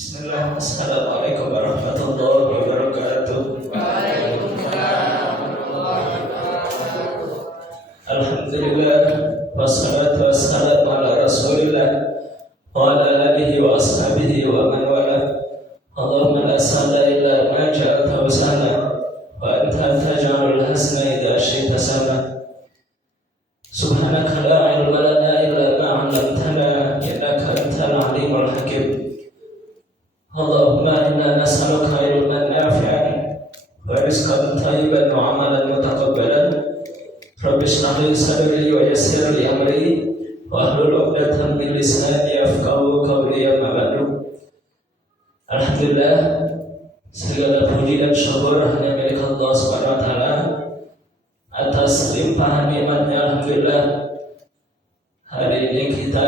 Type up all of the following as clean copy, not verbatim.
Bismillah, Assalamualaikum warahmatullahi wabarakatuh. Waalaikumsalam warahmatullahi wabarakatuh. Alhamdulillah, wassalatu wassalamu ala rasulillah wa ala alihi wa ashabihi wa man wala. Allahumma la sahla illa ma ja'altahu sahla wa anta taj'alul hasna idza syi'ta sahla. Subhanaka la ilma lana illa ma 'allamtana innaka antal alimul hakim. Allahumma inna nas'aluka ilman nafi'an wa rizqan thayyiban wa 'amalan mutaqabbalan. Rabbi shrah li sadri wa yassir li amri wa hlul 'uqdatam min lisani yafqahu qawli. Amma ba'du. Alhamdulillah, segala puji dan syukur hanya milik Allah Subhanahu wa taala atas limpahan nikmatnya. Alhamdulillah, hari ini kita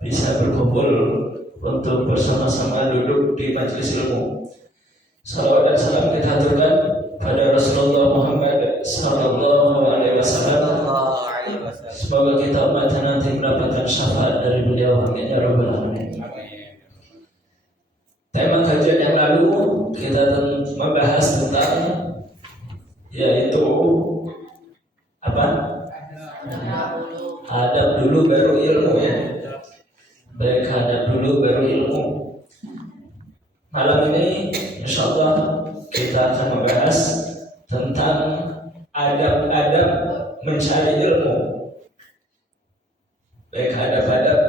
bisa berkumpul untuk bersama-sama duduk di majelis ilmu. Salawat dan salam kita haturkan pada Rasulullah Muhammad sallallahu alaihi wasallam. Semoga kita umatnya nanti mendapatkan syafaat dari beliau. Amin ya rabbal alamin. Tema kajian yang lalu kita membahas tentang yaitu apa? Adab dulu baru ilmu, ya. Baik, adab dulu baru ilmu. Malam ini insyaallah kita akan membahas tentang adab-adab mencari ilmu. Baik, adab-adab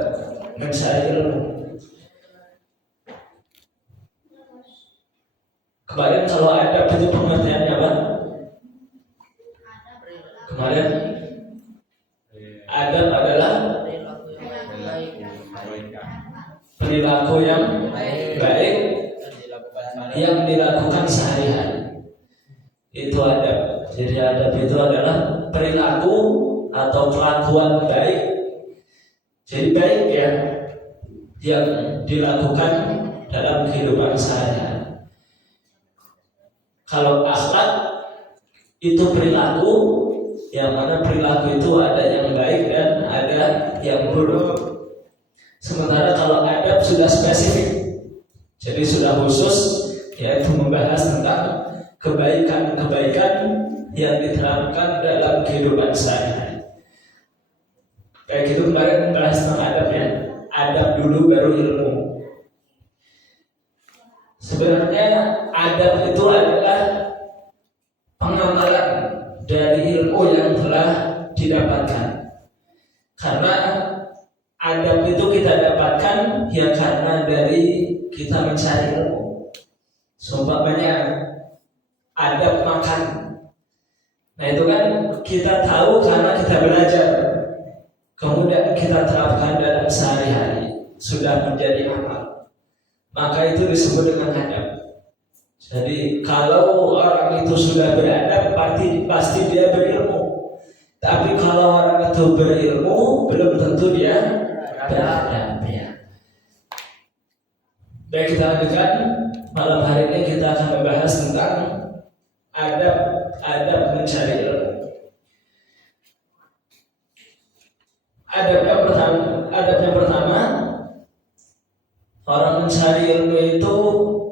mencari ilmu. Kemarin kalau adab itu pengertiannya apa? Kemarin adab adalah perilaku yang baik yang dilakukan sehari-hari. Itu adab. Jadi adab itu adalah perilaku atau kelakuan baik. Jadi baik ya yang dilakukan dalam kehidupan sehari-hari. Kalau akhlak itu perilaku, yang mana perilaku itu ada yang baik dan ada yang buruk. Sementara kalau adab sudah spesifik, jadi sudah khusus, yaitu membahas tentang kebaikan-kebaikan yang diterapkan dalam kehidupan sehari-hari. Kayak gitu kemarin membahas tentang adab, ya. Adab dulu baru ilmu. Sebenarnya adab itu adalah pengamalan dari ilmu yang telah didapatkan. Karena adab itu kita dapatkan ya karena dari kita mencari ilmu. Seumpamanya adab makan. Nah itu kan kita tahu karena kita belajar. Kemudian kita terapkan dalam sehari-hari, sudah menjadi amal. Maka itu disebut dengan adab. Jadi kalau orang itu sudah beradab, pasti dia berilmu. Tapi kalau orang itu berilmu, belum tentu dia beradab, ya. Baik, kita lanjutkan. Malam hari ini kita akan membahas tentang adab mencari ilmu. Adab yang pertama, orang mencari ilmu itu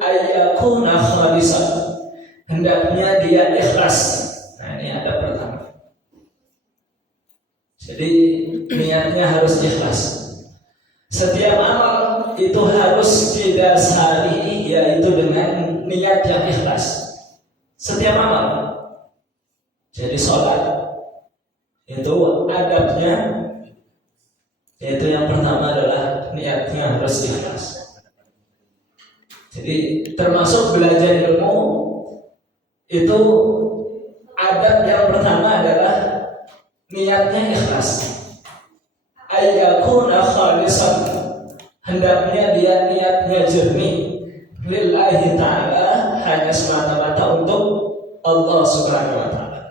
ayyakuna khalisan, hendaknya dia ikhlas. Nah ini adab pertama. Jadi niatnya harus ikhlas. Setiap amal itu harus didasari yaitu dengan niat yang ikhlas. Setiap amal. Jadi sholat itu adabnya, yaitu yang pertama adalah niatnya harus ikhlas. Jadi termasuk belajar ilmu itu adab yang pertama adalah niatnya ikhlas. Ayyakuna khalisan, hendaknya dia niatnya jernih lillahi ta'ala, hanya semata-mata untuk Allah Subhanahu wa ta'ala.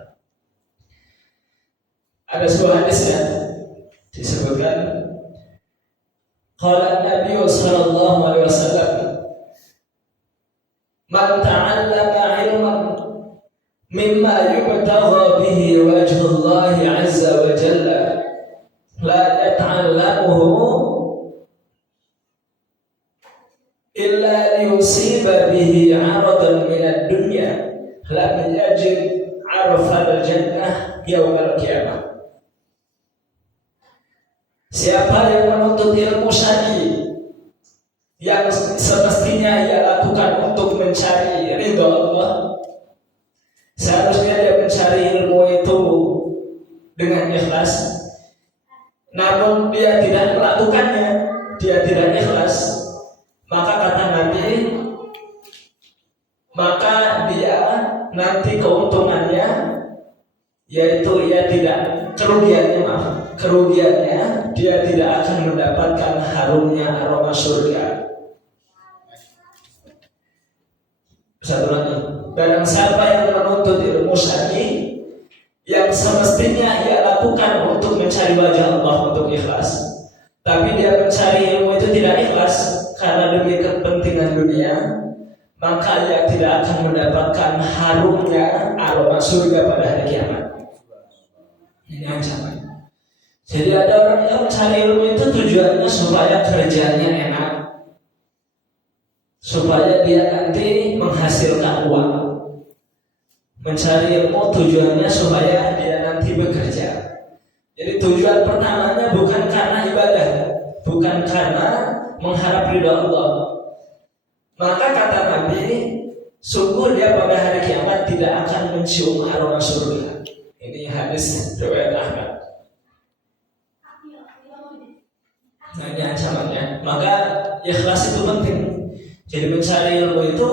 Ada sebuah hadis ya, disebutkan qala Nabi sallallahu alaihi wasallam, man ta'allama ilman mimma yubtagha bihi wajhullah azza wa jalla la yata'allamuhu illa liyusiba bihi 'aradan minad dunya lam yajid 'arfal jannah yaumal qiyamah. Siapa yang menuntut ilmu syar'i yang semestinya ia lakukan untuk mencari ridha Allah, seharusnya dia mencari ilmu itu dengan ikhlas, namun dia tidak melakukannya, dia tidak ikhlas, maka kata Nabi, maka dia nanti keuntungannya yaitu ia tidak kerugiannya dia tidak akan mendapatkan harumnya aroma surga. Satu lagi, barang siapa yang menuntut ilmu syar'i yang semestinya ia lakukan untuk mencari wajah Allah, untuk ikhlas, tapi dia mencari ilmu itu tidak ikhlas karena demi kepentingan dunia, maka ia tidak akan mendapatkan harumnya aroma surga pada hari kiamat. Ini ancaman. Jadi ada orang yang mencari ilmu itu tujuannya supaya kerjanya enak, supaya dia nanti menghasilkan uang. Mencari ilmu tujuannya supaya dia nanti bekerja. Jadi tujuan pertamanya bukan karena ibadah, bukan karena mengharap ridha Allah. Maka kata Nabi, sungguh dia pada hari kiamat tidak akan mencium aroma surga. Ini hadis riwayat Ahmad. Nah, ini ancamannya. Maka ikhlas itu penting. Jadi mencari ilmu itu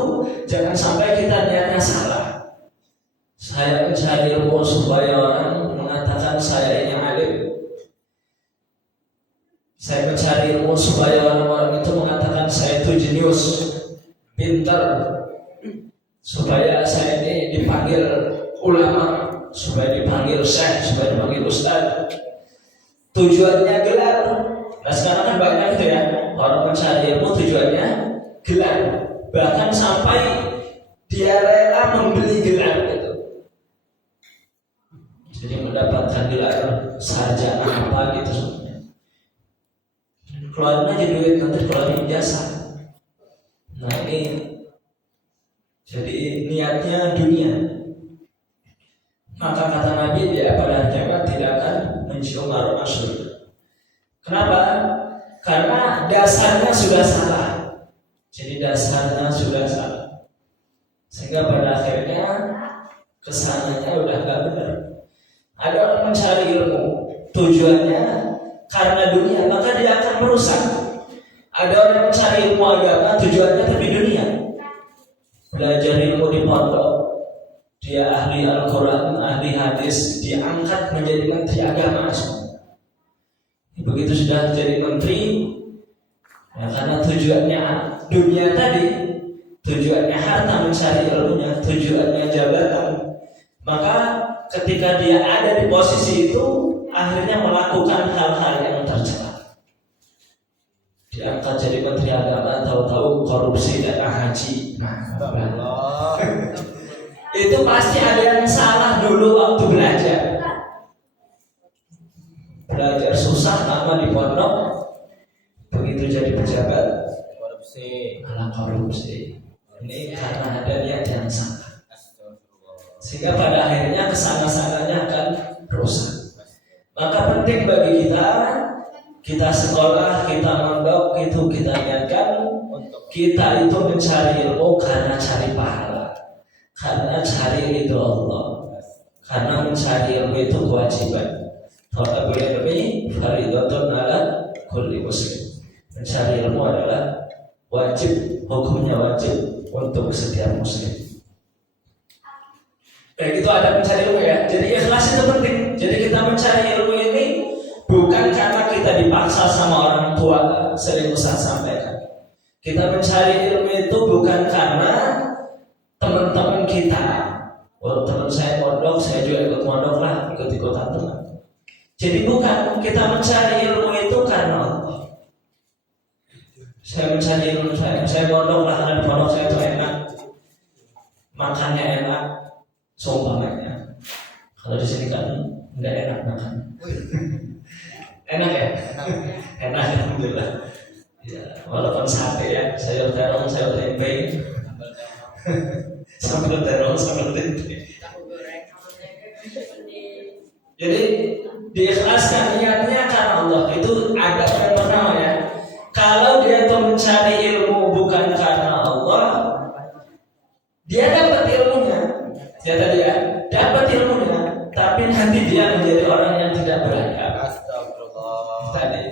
jangan sampai kita niatnya salah. Saya mencari ilmu supaya orang mengatakan saya ini alim. Saya mencari ilmu supaya orang-orang itu mengatakan saya itu jenius, pintar, supaya saya ini dipanggil ulama, supaya dipanggil syekh, supaya dipanggil ustaz. Tujuannya gelar. Nah sekarang kan banyak itu ya, orang mencari ilmu tujuannya gelar, bahkan sampai dia rela membeli gelar itu. Jadi mendapatkan gelar sarjana apa gitu sebenarnya. Keluarin aja duit, nanti keluarin jasa. Nah ini jadi niatnya dunia. Maka kata Nabi, dia pada kiamat tidak akan mencium aroma surga. Kenapa? Karena dasarnya sudah salah. Jadi dasarnya sudah salah, sehingga pada akhirnya kesananya udah gak benar. Ada orang mencari ilmu tujuannya karena dunia, maka dia akan merusak. Ada orang mencari ilmu agama tujuannya tapi dunia, belajar ilmu di pondok, dia ahli Al-Quran, ahli hadis, diangkat menjadi menteri agama. Begitu sudah jadi menteri, ya karena tujuannya dunia tadi, tujuannya harta, mencari ilmunya, tujuannya jabatan, maka ketika dia ada di posisi itu, akhirnya melakukan hal-hal yang tercela. Diangkat jadi menteri agama, tahu-tahu korupsi dana haji. Nah, itu pasti ada yang salah dulu waktu belajar. Belajar susah lama di pondok, begitu jadi pejabat korupsi. Ini karena ada niat yang salah, sehingga pada akhirnya kesana-sananya akan rusak. Maka penting bagi kita sekolah, kita mondok, itu kita niatkan kita itu mencari ilmu karena cari pahala, karena cari ridho Allah, karena mencari ilmu itu kewajiban. Talabul ilmi fardhatun 'ala kulli muslim. Mencari ilmu adalah wajib, hukumnya wajib untuk setiap muslim. Baik, itu ada mencari ilmu ya. Jadi ikhlas itu penting. Jadi kita mencari ilmu ini bukan karena kita dipaksa sama orang tua, sering Ustaz sampaikan. Kita mencari ilmu itu bukan karena teman-teman kita. Oh, teman saya mondok, saya juga ikut mondok lah, ikut-ikutan teman. Jadi bukan, kita mencari ilmu itu karena Allah. Saya mencari ilmu, saya mondok lah, karena di pondok saya itu enak, makannya enak, seumpamanya. Kalau di sini kan nggak enak makan. Enak ya? Enak, alhamdulillah. Ya, walaupun sate ya, sayur terong, sayur tempe, sambal terong, sambal tempe. Jadi diikhlaskan niatnya karena Allah. Itu ada yang pertama ya. Kalau dia tuh mencari ilmu bukan karena Allah, dia dapat ilmunya. Ya tadi ya, dapat ilmunya, tapi nanti dia menjadi orang yang tidak beradab. Astagfirullah. Tadi.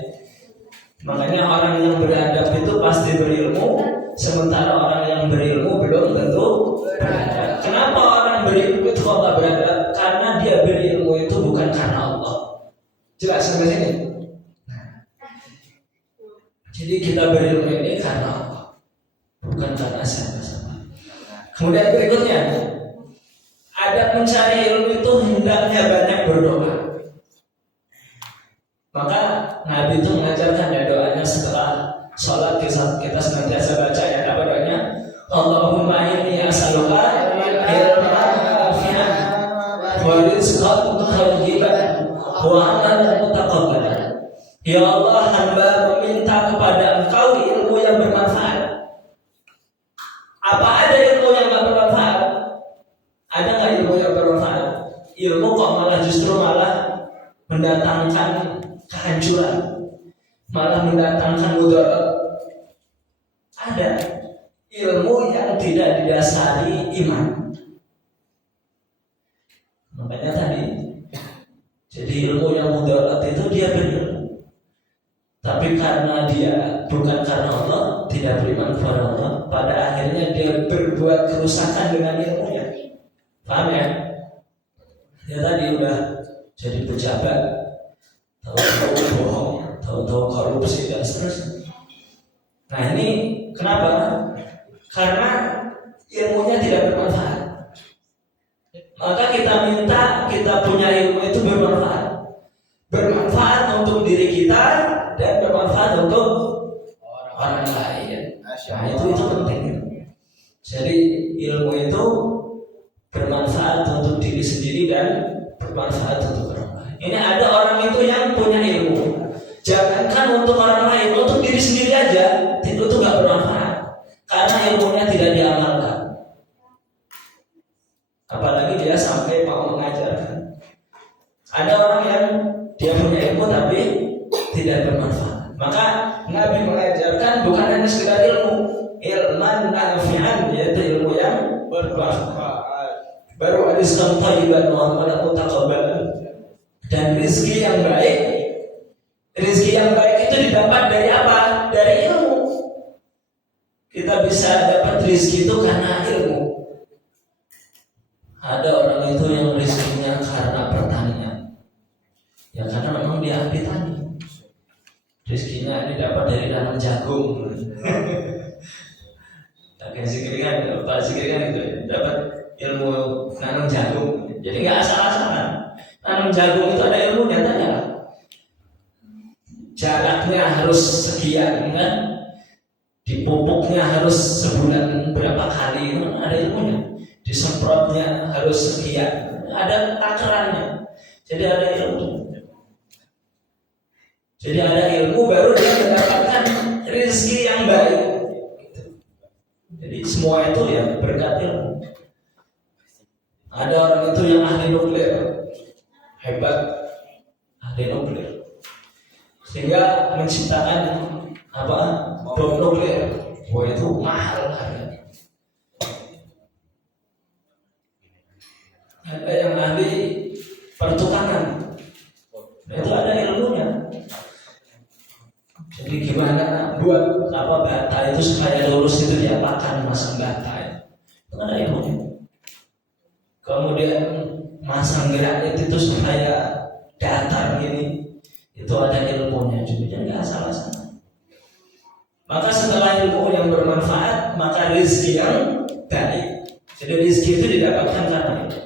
Makanya orang yang beradab itu pasti berilmu, sementara orang yang berilmu belum tentu beradab. Kenapa orang berilmu itu kok gak beradab? Karena dia berilmu itu bukan karena Allah. Jelas sampai sini? Jadi kita berilmu ini karena Allah, bukan karena siapa-siapa. Kemudian berikutnya, adab mencari ilmu itu hendaknya banyak berdoa. Maka Nabi itu mengajarkan ya doanya setelah sholat kita senantiasa baca ya apa doanya? Allahumma inni as'aluka ilman nafi'an wa rizqan thayyiban wa amalan mutaqabbalan. Ya Allah, hamba meminta kepada Engkau ilmu yang bermanfaat. Apa ada ilmu yang tidak bermanfaat? Ada nggak ilmu yang bermanfaat? Ilmu kok malah justru mendatangkan kehancuran, malah mendatangkan mudarat. Ada ilmu yang tidak didasari iman. Makanya tadi, jadi ilmu yang mudarat itu dia berilmu, tapi karena dia bukan karena Allah, tidak beriman kepada Allah, pada akhirnya dia berbuat kerusakan dengan ilmunya. Paham ya? Dia tadi udah jadi pejabat, tahu-tahu bohong, tahu-tahu korupsi dan seterusnya. Nah ini kenapa? Karena ilmunya tidak bermanfaat. Maka kita minta kita punya ilmu itu bermanfaat. Bermanfaat untuk diri kita dan bermanfaat untuk orang lain. Nah itu penting. Jadi ilmu itu bermanfaat untuk diri sendiri dan bermanfaat untuk orang lain. Ini ada orang itu yang punya ilmu, jangankan untuk orang lain, untuk diri sendiri aja itu nggak bermanfaat karena ilmunya tidak diamalkan. Apalagi dia sampai mau mengajarkan. Ada orang yang dia punya ilmu tapi tidak bermanfaat. Maka Nabi mengajarkan bukan hanya sekedar ilman nafi'an, yaitu ilmu yang bermanfaat. Baru rizqan thayyiban wa amalan mutaqabbalan. Dan rezeki yang baik, rezeki yang baik itu didapat dari apa? Dari ilmu. Kita bisa dapat rezeki itu karena ilmu. Ada orang itu yang rezekinya karena pertanian. Ya karena memang dia ahli tani. Rezekinya ini dapat dari tanam jagung. Kayak zikir kan itu dapat ilmu nanam jagung. Jadi nggak asal-asalan. Nanam jagung itu ada ilmunya, tanya. Jaraknya harus sekian, kan? Dipupuknya harus sebulan berapa kali, kan? Ada ilmunya. Disemprotnya harus sekian, ada takarannya. Jadi ada ilmu. Jadi ada ilmu baru dia mendapatkan rezeki yang baik. Jadi semua itu ya berkat ilmu. Ada orang itu yang ahli nuklir, hebat, ahli nuklir, sehingga menciptakan bom nuklir. Wah itu mahal harganya. Ada yang ahli pertukangan, itu ada ilmunya. Jadi gimana buat bata itu supaya lurus itu diapakan masang bata itu ada ilmunya. Kemudian masang granit itu supaya datar gini, itu ada ilmunya juga. Jadi nggak asal-asalan. Maka setelah ilmu yang bermanfaat, maka rezeki yang baik. Jadi rezeki itu didapatkan karena itu.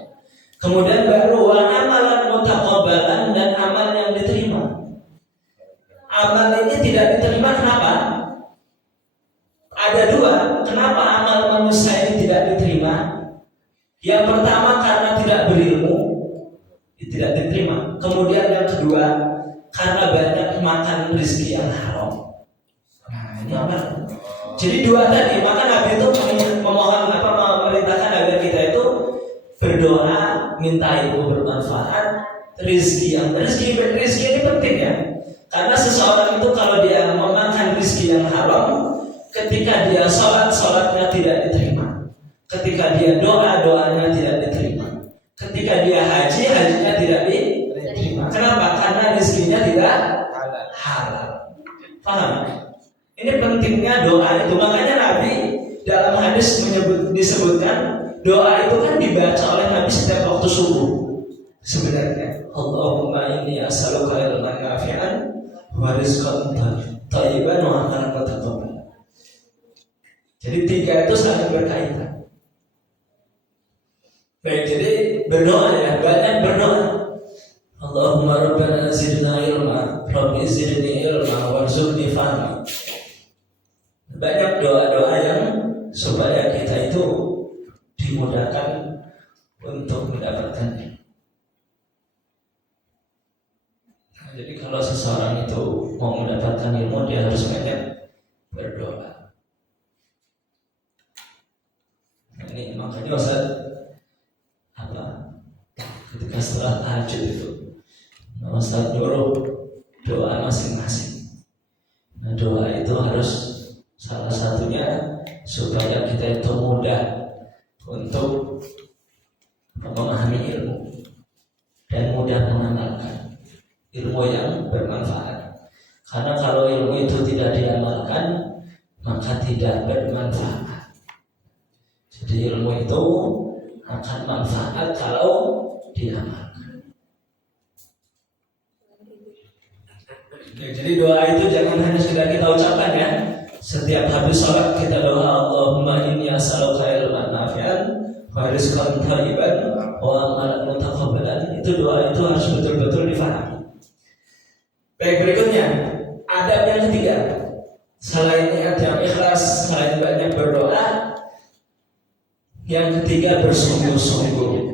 Kemudian baru amalan mutaqabbalan, dan amal yang diterima. Amal ini tidak diterima kenapa? Ada dua. Kenapa amal manusia ini tidak diterima? Yang pertama karena tidak berilmu, tidak diterima. Kemudian yang kedua karena banyak makan rezeki yang haram. Nah Ini apa? Jadi dua tadi, maka Nabi itu memerintahkan agar kita itu berdoa, minta ilmu bermanfaat, rezeki ini penting ya. Karena seseorang itu kalau dia memakan rezeki yang haram, ketika dia sholatnya tidak diterima, ketika dia doanya tidak diterima, ketika dia hajinya tidak diterima. Kenapa? Karena rezekinya tidak halal. Paham? Ini pentingnya doa itu. Makanya Nabi dalam hadis disebutkan doa itu kan dibaca oleh Nabi setiap waktu subuh. Sebenarnya Allahumma inni as'aluka ilman nafi'an wa rizqan thayyiban wa amalan mutaqabbalan. Jadi tiga itu saling berkaitan. Baik, jadi berdoa ya, banyak berdoa. Allahumma rabbana zidna ilma, rabbi zidni ilma warzuqni fahma. Banyak doa-doa yang supaya kita itu dimudahkan untuk mendapatkannya. Nah, jadi kalau seseorang itu mau mendapatkan ilmu, dia harus banyak berdoa. Nah, ini makanya Ustaz ketika setelah tahajud itu Ustaz nyuruh doa masing-masing. Nah, doa itu harus salah satunya supaya kita itu mudah untuk memahami ilmu dan mudah mengamalkan ilmu yang bermanfaat. Karena kalau ilmu itu tidak diamalkan, maka tidak bermanfaat. Jadi ilmu itu akan manfaat kalau diamalkan. Jadi doa itu jangan hanya sekedar kita ucapkan ya. Setiap habis sholat kita doa Allahumma inni as'aluka ilman nafi'an wa rizqan thayyiban wa amalan mutaqabbalan. Itu doa itu harus betul-betul difahami. Baik, berikutnya adab yang ketiga. Selain niat yang ikhlas, selain banyak berdoa, yang ketiga bersungguh-sungguh.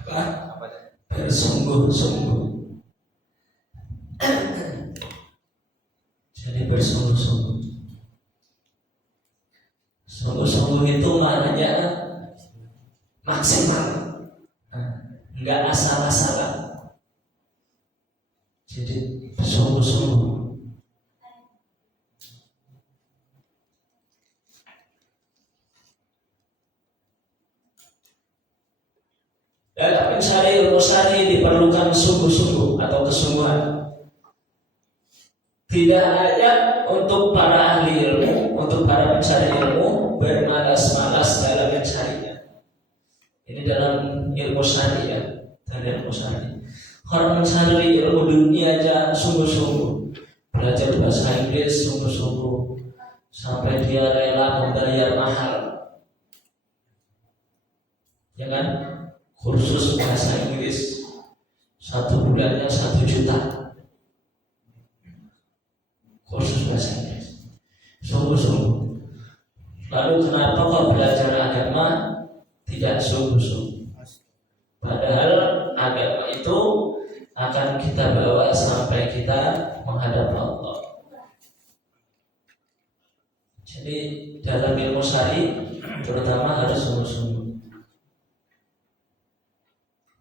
Apa? Bersungguh-sungguh. Jadi bersungguh-sungguh. Sungguh-sungguh itu maknanya maksimal, enggak asal-asalan. Jadi bersungguh-sungguh. Dalam mencari ilmu syar'i diperlukan sungguh-sungguh atau kesungguhan. Tidak hanya untuk para ahli ilmu, untuk para pencari ilmu bermalas-malas dalam mencarinya. Ini dalam ilmu syar'i ya, dari ilmu syar'i. Orang mencari ilmu dunia aja sungguh-sungguh, belajar bahasa Inggris sungguh-sungguh, sampai dia rela membayar mahal, ya kan? Kursus bahasa Inggris 1 bulannya 1 juta. Kursus bahasa Inggris sungguh-sungguh. Lalu kenapa kok belajar agama tidak sungguh-sungguh? Padahal agama itu akan kita bawa sampai kita menghadap Allah. Jadi dalam ilmu syar'i terutama harus sungguh-sungguh.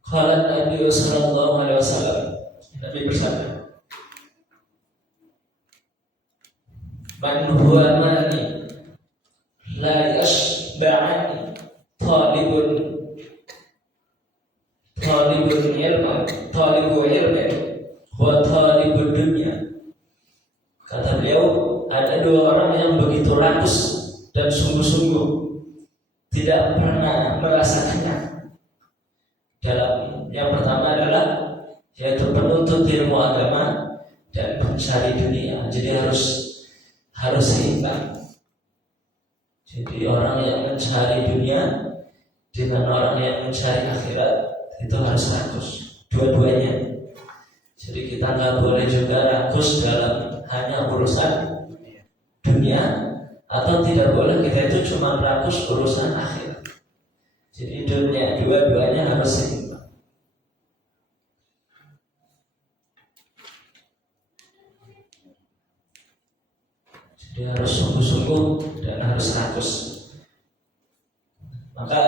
Qala Nabi sallallahu alaihi wasallam, Nabi bersabda, "Man huwa mani la yashba'ani talibun ilmin wa talibud dunya." Kata beliau, ada 2 orang yang begitu rakus dan sungguh-sungguh tidak pernah merasa kenyang. Dalam yang pertama adalah yaitu penuntut ilmu agama dan pencari dunia. Jadi harus seimbang. Jadi orang yang mencari dunia dengan orang yang mencari akhirat itu harus rakus, dua-duanya. Jadi kita nggak boleh juga rakus dalam hanya urusan dunia, atau tidak boleh kita itu cuma rakus urusan akhirat. Jadi dunia dua-duanya harus seimbang. Jadi harus sungguh-sungguh dan harus rakus. Maka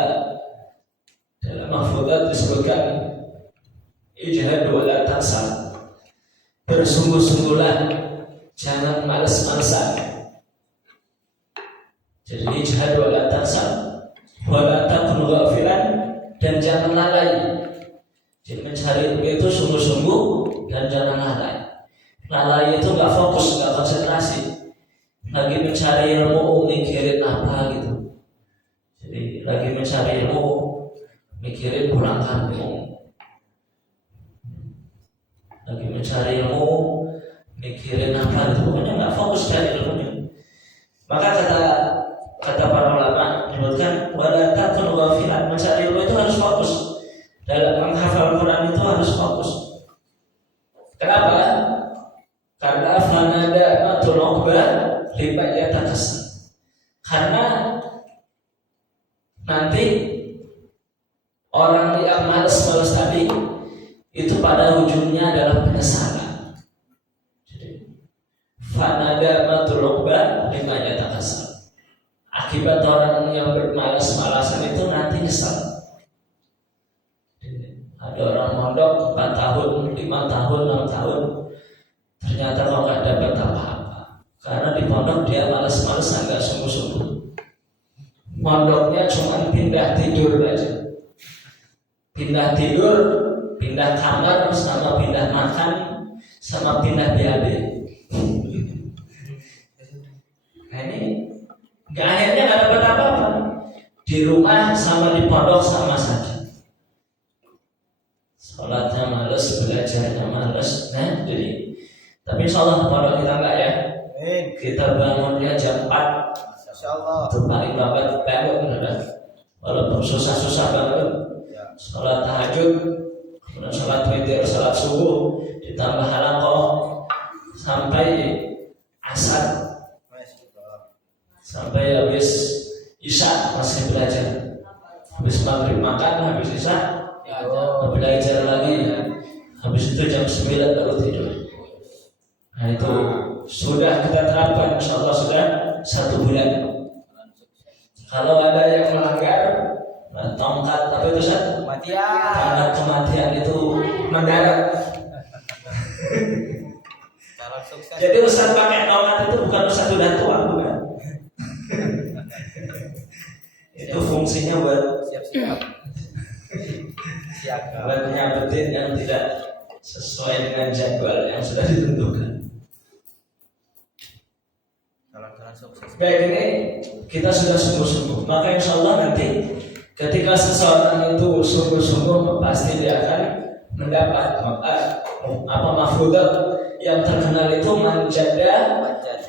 dalam mahfudzat disebutkan ijhad wa la tansal. Bersungguh-sungguhlah, jangan malas-malasan. Jadi ijhad wa la tansal wa la takun ghafilan, dan jangan lalai. Jadi mencari ilmu itu sungguh-sungguh dan jangan lalai. Lalai itu nggak fokus, nggak konsentrasi. Lagi mencari ilmu mikirin apa gitu. Jadi lagi mencari ilmu mikirin pulang kampung. Lagi mencari ilmu mikirin apa gitu. Pokoknya nggak fokus cari ilmunya. Maka kata para ulama menyebutkan wala takun ghafilan, mencari ilmu itu harus fokus. Dalam menghafal Quran itu harus fokus. Kenapa? Karena fanada matul uqbah lipat atas. Karena nanti orang yang malas tadi itu pada ujungnya adalah penyesalan. Jadi fanada matul uqbah lipat atas. Akibat orang yang bermalas-malasan itu nanti nyesal. Ada orang mondok 4 tahun, 5 tahun, 6 tahun, ternyata kok nggak dapat apa-apa. Karena di pondok dia malas-malasan, nggak sungguh-sungguh. Mondoknya cuma pindah tidur aja, pindah tidur, pindah kamar, sama pindah makan, sama pindah BAB. Nah ini akhirnya nggak dapat apa-apa. Di rumah sama di pondok sama saja. Sholatnya males, belajarnya males. Nah, jadi tapi insyaallah pondok kita enggak ya. Kita bangunnya jam 4. Insyaallah. Itu paling lambat bangun udah. Walaupun susah-susah bangun. Sholat tahajud, kemudian sholat witir, sholat subuh, ditambah halaqah sampai asar. Sampai habis isya masih belajar. Habis maghrib makan, habis isya belajar lagi. Habis itu jam 9 baru tidur. Nah itu sudah kita terapkan, insyaallah sudah 1 bulan. Kalau ada yang melanggar, tongkat apa itu kematian. Karena kematian itu mendarat. Jadi Ustaz pakai tongkat itu bukan Ustaz sudah tua, bukan. Itu fungsinya buat siap-siap. Buat nyabetin yang tidak sesuai dengan jadwal yang sudah ditentukan. Baik, ini kita sudah sungguh-sungguh. Maka insya Allah nanti ketika seseorang itu sungguh-sungguh pasti dia akan mendapat mahfudzat yang terkenal itu manjada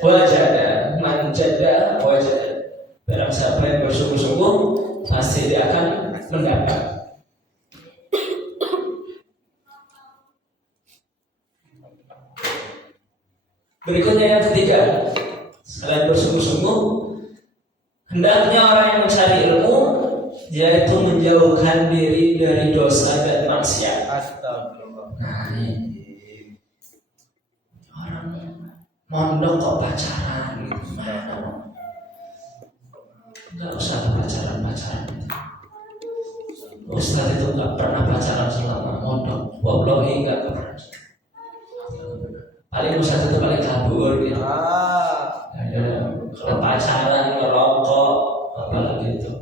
wajada, manjada wajada. Barang siapa yang bersungguh-sungguh pasti dia akan mendapat. Berikutnya yang ketiga, selain bersungguh-sungguh, hendaknya orang yang mencari ilmu yaitu menjauhkan diri dari dosa dan maksiat. Astagfirullah. Nah, ini orang mondok kok pacaran gitu. Nggak usah pacaran. Ustaz itu nggak pernah pacaran selama mondok. Wallahi nggak pernah. Paling Ustaz itu paling kabur gitu. Kalau pacaran, ngerokok, apalagi itu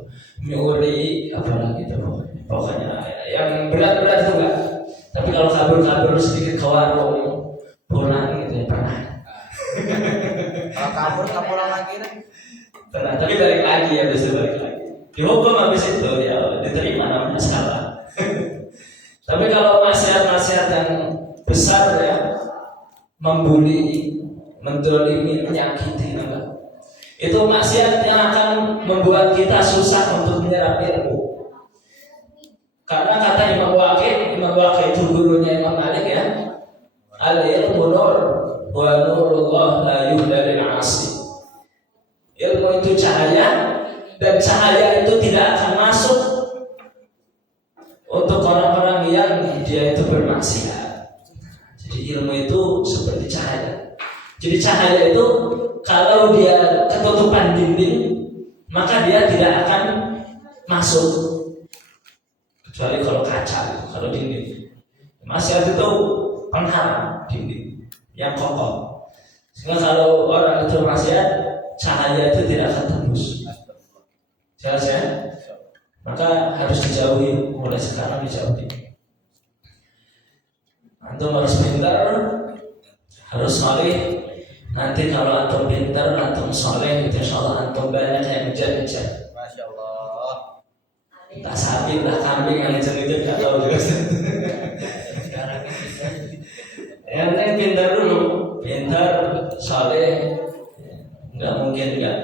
nyuri, apalagi itu pokoknya yang berat-berat itu enggak. Tapi kalau kabur sedikit ke warung, pulang gitu ya pernah. Kalau kabur nggak pulang lagi nih? Pernah, tapi balik lagi ya, bisa balik lagi. Dihukum habis itu ya diterima, namanya salah. Tapi kalau maksiat-maksiat yang besar ya, membuli, mendolimi, menyakiti, enggak. Itu maksiat yang akan membuat kita susah untuk menyerap ilmu. Karena kata Imam Waqi itu gurunya Imam Malik ya, al-ilmu nur wa nurullah la yuhda lil 'asi. Ilmu itu cahaya, dan cahaya itu tidak akan masuk untuk orang-orang yang dia itu bermaksiat. Jadi ilmu itu seperti cahaya. Jadi cahaya itu Kalau dia ketutupan dinding, maka dia tidak akan masuk kecuali kalau kaca, kalau dinding. Maksiat itu penghalang dinding yang kokoh. Sehingga kalau orang itu maksiat, cahaya itu tidak akan tembus. Jelas ya? Maka harus dijauhi, mulai sekarang dijauhi. Antum harus pintar, harus soleh. Nanti kalau antum pintar, antum soleh, insyaallah antum banyak yang ngejar-ngejar. Masya Allah. Tak sapi lah kambing yang ngejar-ngejar nggak tahu juga. Yang penting pintar dulu, pintar, soleh, nggak mungkin nggak.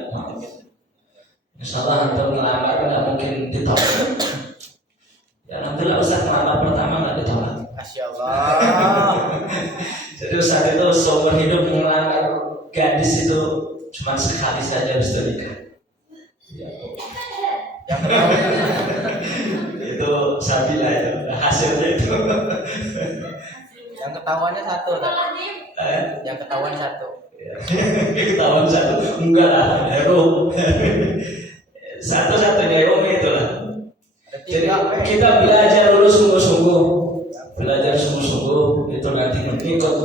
Insyaallah antum ngelamar nggak mungkin ditolak. Ya nanti lah Ustaz ngelamar pertama nggak ditolak. Masya Allah. Jadi Ustaz itu seumur hidup ngelamar gadis itu cuma sekali saja bisa nikah. Ya, Yang ketahuan, itu sabila itu hasilnya itu. yang ketahuannya satu, tak? Yang ketahuan satu. Ketahuan satu enggak lah, hero. Satu-satunya hero itulah. Jadi kita belajar dulu sungguh-sungguh, belajar sungguh-sungguh itu nanti ngikut.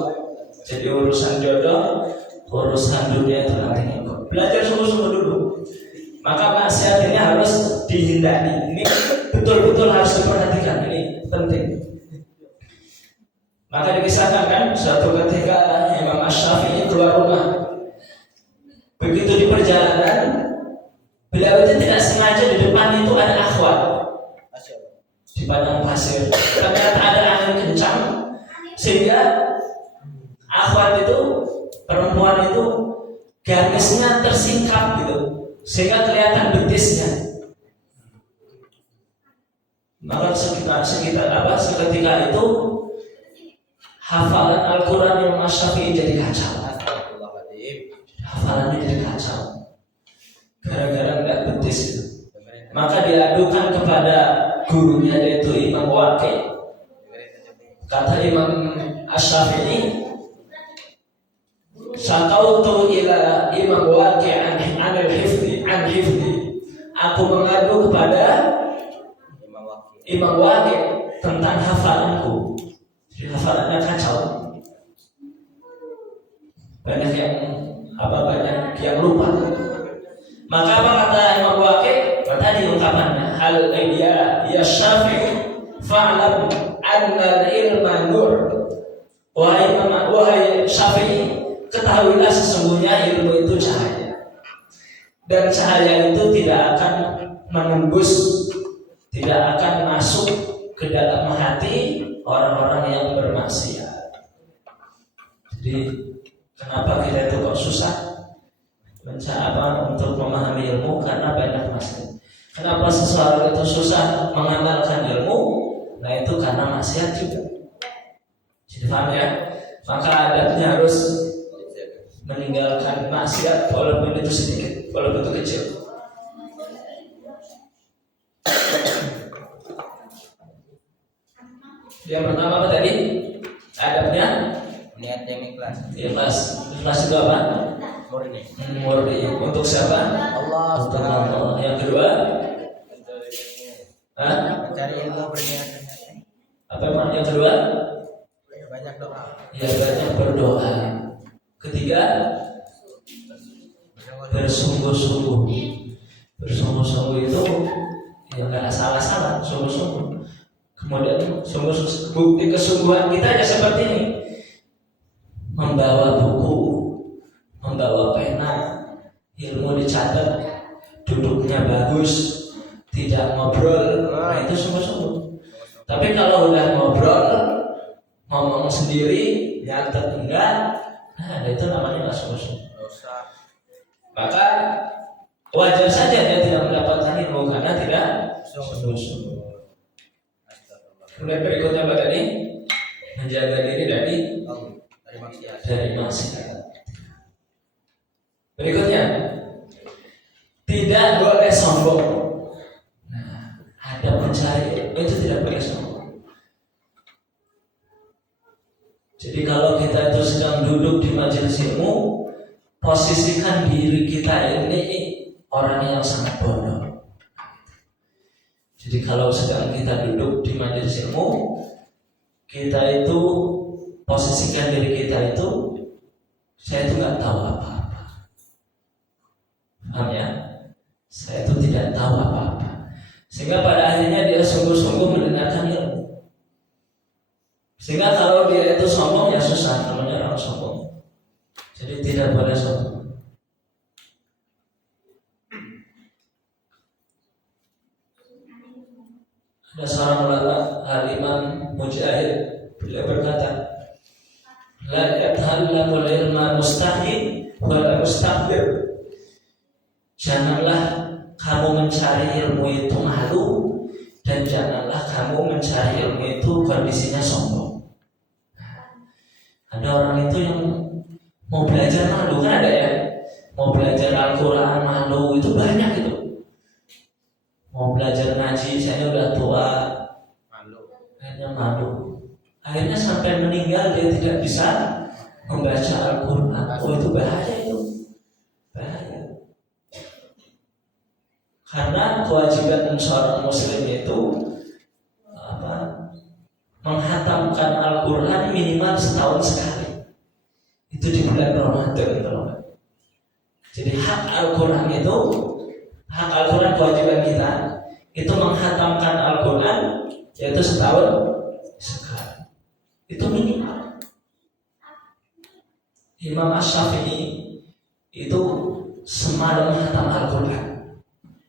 Jadi urusan jodoh, urusan dunia itu nanti ngikut. Belajar sungguh-sungguh dulu. Maka maksiat ini harus dihindari. Ini betul-betul harus diperhatikan. Ini penting. Maka dikisahkan kan suatu ketika Imam Asy-Syafi'i keluar rumah. Begitu di perjalanan, beliau itu tidak sengaja di depan itu ada akhwat di padang pasir. Ternyata ada angin kencang sehingga akhwat itu, perempuan itu garisnya tersingkap gitu, sehingga kelihatan betisnya. Maka seketika itu hafalan Al-Quran Imam Asy-Syafi'i jadi kacau. Hafalannya jadi kacau gara-gara nggak betis itu. Maka diadukan kepada gurunya yaitu Imam Waqi'. Kata Imam Asy-Syafi'i, syakautu ila Imam Waqi' an hifdi. Aku mengadu kepada Imam Waqi' tentang hafalanku. Hafalannya kacau. Banyak yang lupa. Maka apa kata Imam Waqi'? Tadi ungkapannya, hal ya Syafi'i fa'lam anna al-ilma nur. Wahai Syafi'i, ketahuilah sesungguhnya ilmu itu cahaya. Dan cahaya itu tidak akan menembus, tidak akan masuk ke dalam hati orang-orang yang bermaksiat. Jadi kenapa kita itu kok susah untuk memahami ilmu? Karena banyak maksiat. Kenapa seseorang itu susah mengamalkan ilmu? Nah itu karena maksiat juga. Jadi paham ya? Maka adabnya harus meninggalkan maksiat walaupun itu sedikit, walaupun itu kecil. Yang pertama apa tadi? Adabnya niat yang ikhlas. Ikhlas. Ikhlas itu apa? Murni. Murni. Untuk siapa? Allah. Untuk Allah. Yang kedua? Mencari ilmu berniat. Apa yang kedua? Banyak doa. Ya banyak berdoa. Ketiga? Bersungguh-sungguh. Bersungguh-sungguh itu ya nggak salah-salah. Sungguh-sungguh. Kemudian sungguh-sungguh. Bukti kesungguhan kita ya seperti ini. Membawa buku, membawa pena, ilmu dicatat, duduknya bagus, tidak ngobrol, nah itu sungguh-sungguh. Tapi kalau udah ngobrol, ngomong sendiri, nyatet enggak, nah itu namanya nggak sungguh-sungguh. Maka wajar saja dia tidak mendapatkan ilmu karena tidak sungguh-sungguh. Kemudian berikutnya apa tadi? Menjaga diri dari maksiat. Berikutnya, tidak boleh sombong. Nah, ada mencari itu tidak boleh sombong. Jadi kalau kita itu sedang duduk di majelis ilmu, posisikan diri kita ini orang yang sangat bodoh. Jadi kalau sedang kita duduk di majelis ilmu, kita itu posisikan diri kita itu, saya itu nggak tahu apa-apa. Paham ya? Saya itu tidak tahu apa-apa. Sehingga pada akhirnya dia sungguh-sungguh mendengarkan ilmu. Sehingga kalau dia itu sombong ya susah, namanya orang sombong. Jadi tidak boleh sombong. Ada seorang ulama Al-Imam Mujahid, beliau berkata, la yata'allamul ilma mustahil wa la mustakbir. Janganlah kamu mencari ilmu itu malu, dan janganlah kamu mencari ilmu itu kondisinya sombong. Ada orang itu yang mau belajar malu, kan ada ya, mau belajar Al-Quran malu, itu banyak itu. Mau belajar ngaji, saya udah tua, akhirnya malu. Akhirnya sampai meninggal dia tidak bisa membaca Al-Quran. Oh, itu bahaya itu, bahaya. Karena kewajiban seorang muslim itu menghatamkan Al-Quran minimal setahun sekali. Itu di bulan Ramadan kalau nggak. Jadi hak Al-Quran itu, hak Al-Quran kewajiban kita itu menghatamkan Al-Quran yaitu setahun sekali. Itu minimal. Imam Asy-Syafi'i itu semalam hatam Al-Quran.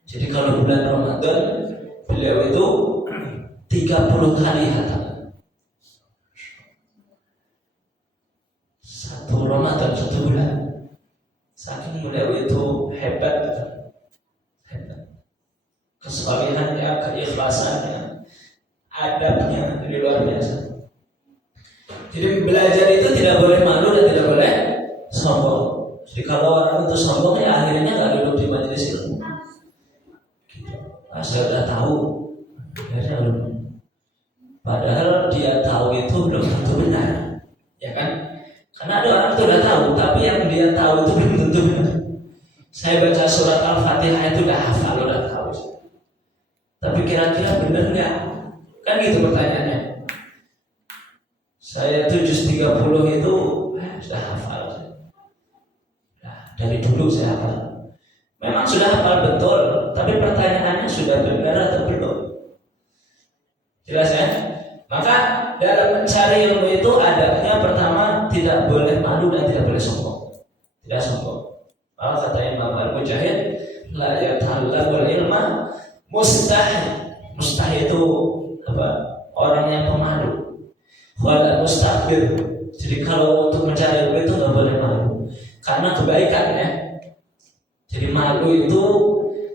Jadi kalau bulan Ramadan beliau itu 30 kali hatam. Satu Ramadan, satu bulan. Saking beliau itu hebat, hebat. Kesolihannya, keikhlasannya, adabnya jadi luar biasa. Jadi belajar itu tidak boleh malu dan tidak boleh sombong. Jadi kalau orang itu sombong ya akhirnya nggak duduk di majelis ilmu. Saya udah tahu, akhirnya belum. Padahal dia tahu itu belum tentu benar, ya kan? Karena ada orang itu udah tahu, tapi yang dia tahu itu belum tentu benar. Saya baca surat Al-Fatihah itu udah hafal, udah tahu. Tapi kira-kira benar nggak? Kan gitu pertanyaannya. Saya itu juz 30 itu sudah hafal. Nah, dari dulu saya hafal. Memang sudah hafal betul, tapi pertanyaannya sudah benar atau belum? Jelas ya? Maka dalam mencari ilmu itu adabnya pertama tidak boleh malu dan tidak boleh sombong. Tidak sombong. Maka kata Imam Al-Mujahid, la yata'allamul ilma mustahil. Mustahil itu apa? Orang yang pemalu. Wala mustakbir. Jadi kalau untuk mencari ilmu itu nggak boleh malu, karena kebaikan ya. Jadi malu itu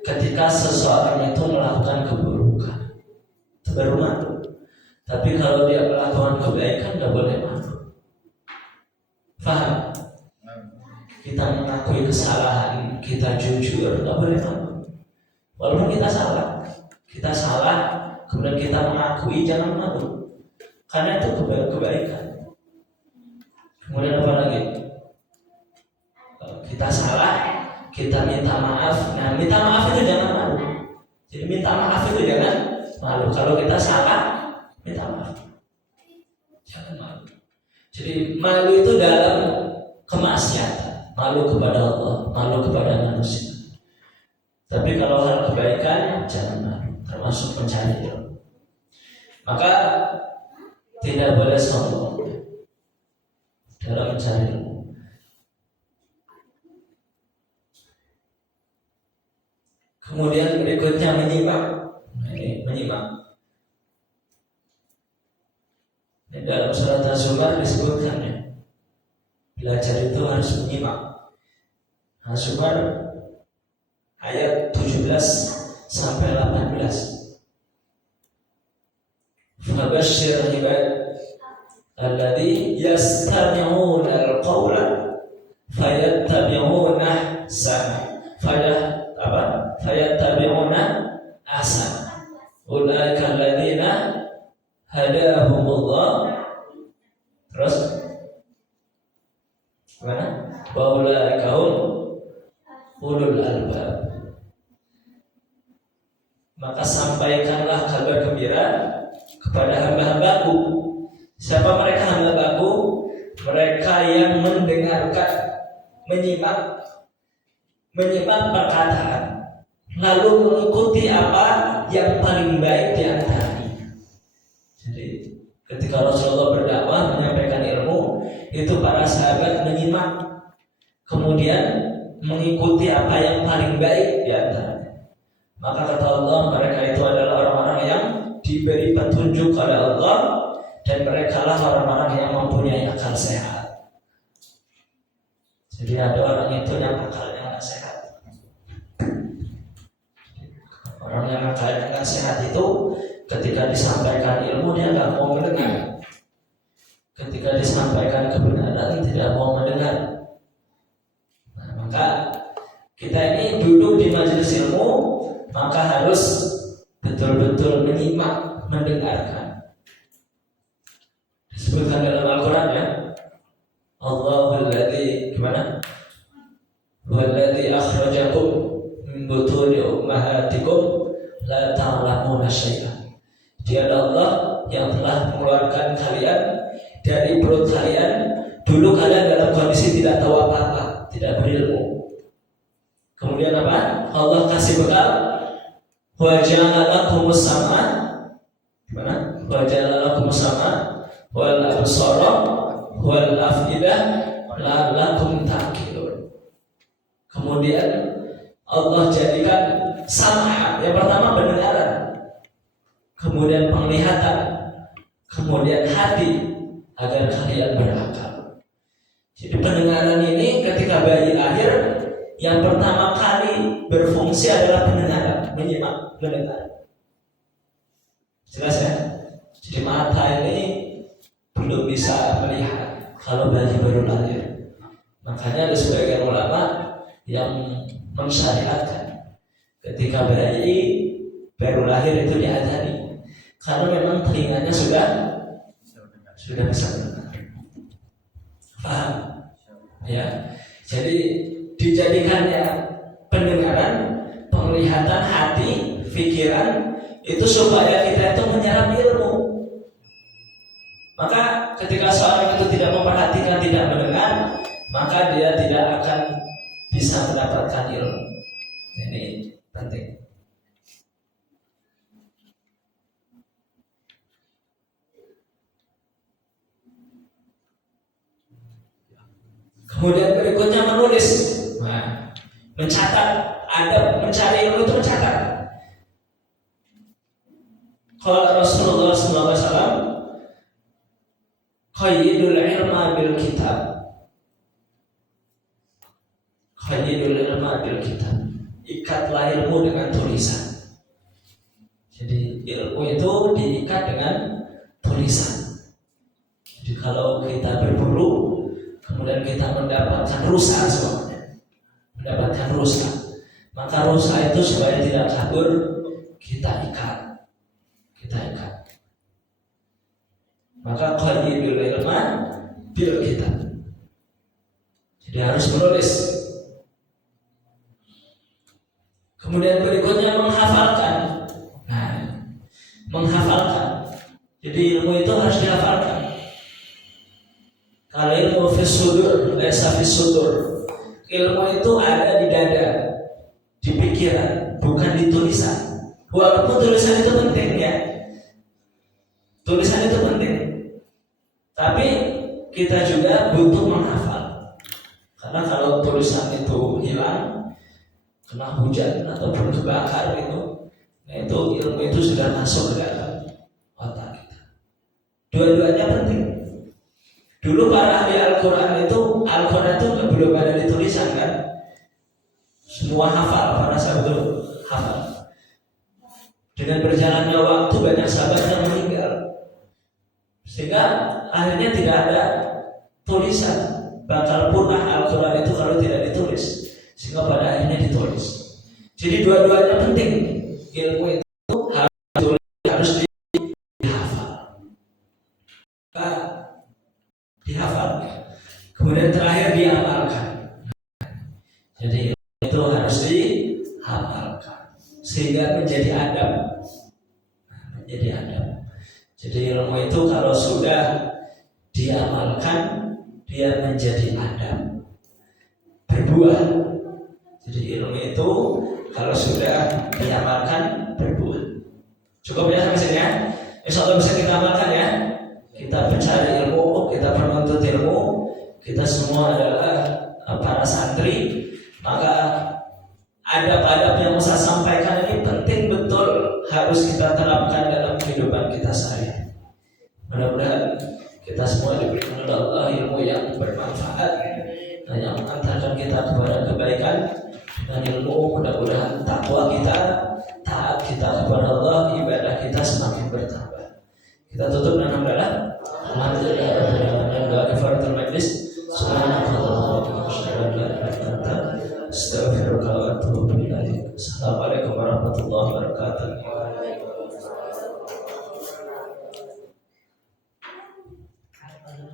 ketika seseorang itu melakukan keburukan, itu baru malu. Tapi kalau dia melakukan kebaikan nggak boleh malu. Faham? Kita mengakui kesalahan, kita jujur, nggak boleh malu. Walaupun kita salah, kemudian kita mengakui, jangan malu. Karena itu kebaikan. Kemudian apa lagi? Kita salah, kita minta maaf. Nah, minta maaf itu jangan malu. Jadi minta maaf itu jangan malu. Kalau kita salah, minta maaf. Jangan malu. Jadi malu itu dalam kemaksiatan, malu kepada Allah, malu kepada manusia. Tapi kalau hal kebaikan jangan malu, termasuk mencari ilmu. Maka tidak boleh sombong dalam mencari ilmu. Kemudian berikutnya menyimak. Nah, ini menyimak. Ini dalam surat Az-Zumar disebutkan ya, belajar itu harus menyimak. Az-Zumar ayat 17 sampai 18. Fabashshir ibad alladzi yastami'una al-qawla fayattabi'una ahsana. Fayattabi'una ahsana. Ulaika alladzina hadahumullah. Terus Gimana? Wa ulaika hum ulul albab. Maka sampaikanlah kabar gembira kepada hamba-hambaku. Siapa mereka hamba-hambaku? Mereka yang mendengarkan, menyimak perkataan, lalu mengikuti apa yang paling baik di antaranya. Jadi ketika Rasulullah berdakwah menyampaikan ilmu, itu para sahabat menyimak, kemudian mengikuti apa yang paling baik di antaranya. Maka kata Allah, mereka itu adalah orang-orang yang diberi petunjuk oleh Allah, dan mereka lah orang-orang yang mempunyai akal sehat. Jadi ada orang itu yang akalnya nggak sehat. Orang yang akalnya nggak sehat itu ketika disampaikan ilmu dia nggak mau mendengar. Ketika disampaikan kebenaran tidak mau mendengar. Nah, maka kita ini duduk di majelis ilmu, maka harus betul-betul menyimak, mendengarkan. Disebutkan dalam Al-Quran ya, Allahul ladzi gimana? Walladzi akhrajakum min butuni ummahatikum la ta'lamuna syai'an. Dia adalah Allah yang telah mengeluarkan kalian dari perut kalian. Dulu kalian dalam kondisi tidak tahu apa-apa, tidak berilmu. Kemudian apa? Allah kasih bekal. Wa ja'ala lakumus sam'a. Gimana? Wa ja'ala lakumus sam'a wal absara wal afidah la'allakum ta'qilun. Kemudian Allah jadikan sam'a, yang pertama pendengaran, kemudian penglihatan, kemudian hati, agar kalian berakal. Jadi pendengaran ini ketika bayi lahir, yang pertama kali berfungsi adalah pendengaran, menyimak, mendengar. Jelas ya? Jadi mata ini belum bisa melihat kalau bayi baru lahir. Makanya ada sebagian ulama yang mensyariatkan ketika bayi baru lahir itu diajari, karena memang telinganya sudah bisa mendengar. Paham? Ya. Jadi dijadikannya pendengaran, penglihatan, hati, pikiran itu supaya kita itu menyerap ilmu. Maka ketika seorang itu tidak memperhatikan, tidak mendengar, maka dia tidak akan bisa mendapatkan ilmu. Ini penting. Kemudian berikutnya menulis, mencatat. Ada mencari ilmu itu mencatat. Kalau Rasulullah SAW, qayyidul ilma bil kitab. Qayyidul ilma bil kitab. Ikatlah ilmu dengan tulisan. Jadi ilmu itu diikat dengan tulisan. Jadi kalau kita berburu, kemudian kita mendapatkan rusa semuanya, mendapatkan rusa, maka rusa itu supaya tidak kabur, kita ikat. Maka qayyidul ilma bil kitab. Jadi harus menulis. Kemudian berikutnya menghafalkan. Nah, menghafalkan. Jadi ilmu itu harus dihafalkan. Kalau ilmu fisudur, laysa fisudur. Ilmu itu ada di dada, di pikiran, bukan di tulisan. Walaupun tulisan itu penting ya, tulisan itu penting, tapi kita juga butuh menghafal. Karena kalau tulisan itu hilang, kena hujan ataupun kebakar itu, nah itu ilmu itu sudah masuk ke dalam otak kita. Dua-duanya penting. Dulu para ahli Al-Quran itu belum ada di tulisan kan, semua hafal, para sahabat itu hafal. Dengan berjalannya waktu banyak sahabat yang meninggal, sehingga akhirnya tidak ada tulisan. Bakal punah Al-Quran itu kalau tidak ditulis, sehingga pada akhirnya ditulis. Jadi dua-duanya penting. Ilmu itu harus dihafal. Kemudian terakhir terakhir diamalkan. Jadi itu harus diamalkan sehingga menjadi adab. Menjadi adab. Jadi ilmu itu kalau sudah diamalkan dia menjadi adab, berbuah. Jadi ilmu itu kalau sudah diamalkan berbuah. Cukup ya sampai sini ya. Insyaallah bisa kita amalkan ya. Kita mencari ilmu, kita menuntut ilmu, kita semua adalah para santri. Maka adab-adab yang saya sampaikan ini penting betul, harus kita terapkan dalam kehidupan kita sehari-hari. Mudah-mudahan kita semua diberikan oleh Allah ilmu yang bermanfaat dan yang mengantarkan kita kepada kebaikan. Dengan ilmu mudah-mudahan takwa kita, taat kita kepada Allah, ibadah kita semakin bertambah. Kita tutup dengan hamdalah. Alhamdulillah doa kifaratul majlis. Subhanallah wa bihamdihi. Assalamualaikum warahmatullahi wabarakatuh.